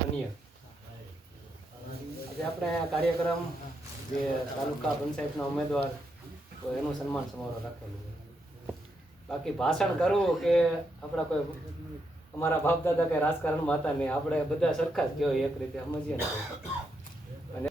અન્ય આજે આપણે આ કાર્યક્રમ જે તાલુકા પંચાયતના ઉમેદવાર તો એનું સન્માન સમારોહ રાખેલું છે. બાકી ભાષણ કરવું કે આપણા કોઈ અમારા બાપ દાદા કઈ રાજકારણમાં હતા નહીં, આપણે બધા સરખા જ કહેવાય એક રીતે સમજીએ ને. અને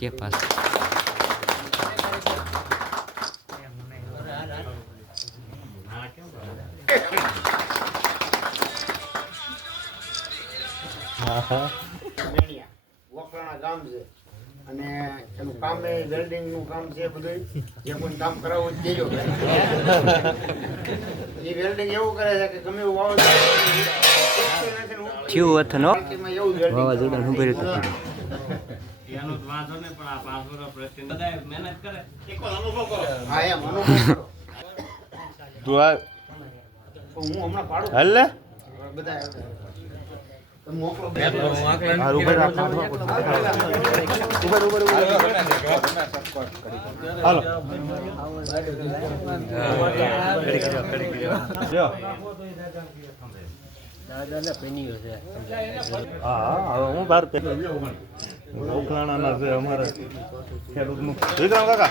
के पास વખરાણા ગામ છે અને એનું કામ એ વેલ્ડિંગ નું કામ છે બધું. જે કોઈ કામ કરાવવું જ દેજો. એ વેલ્ડિંગ એવું કરે છે કે ગમે એવું થયું હતું નો વાવાઝોડા નું ભર્યું હતું. એનો જ વાંધો ને પણ આ 5 વર્ષ પ્રશ્ન બધાય મહેનત કરે એક અનુભવ કરો. હા એમ અનુભવ કરો. તું આ હું હમણાં પાડું હાલ બધા મોકલો આ ઉપર રાખ ઉપર હાલો જો હા હવે હું બહાર ઓખલાણાના છે અમારે ખેડૂતનું વિક્રમ કાકા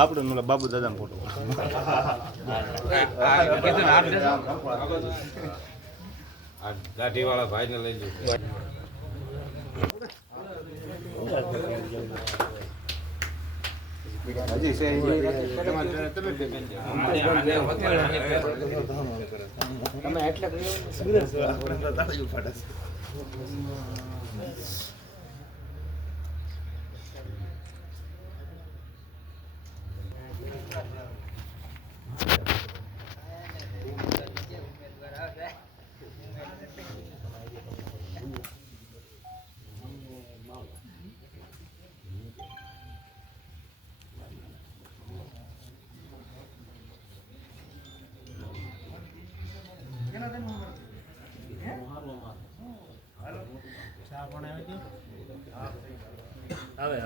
આપણે બાબુ દાદાનો ફોટો ગાડી વાળા ભાઈ ને લઈ લો. હજી છે તમે એટલે હવે